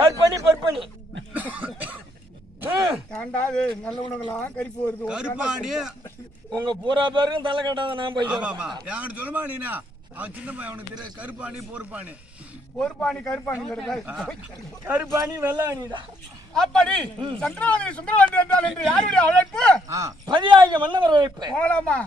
கற்பணி பொற்பணி ஏண்டாது நல்ல உணவுலாம் கறிப்பு வருது. கருப்பாணி உங்க பூரா பேருக்கும் தலை கட்டாத நான் போயிட்டு என்கிட்ட சொல்லுமா நீனா அவன் சின்ன பையன் அவனுக்கு தெரியாது. கருப்பாணி பொறுப்பாணி பொறுப்பாணி கருப்பாணி கருப்பாணி வெள்ளாணிடா. அப்படி சந்திரவாணி சுந்தரவாணி என்றால் என்று யாருடைய அழைப்பு? பதியாகிய மன்னவர் அழைப்பு. போலாமா?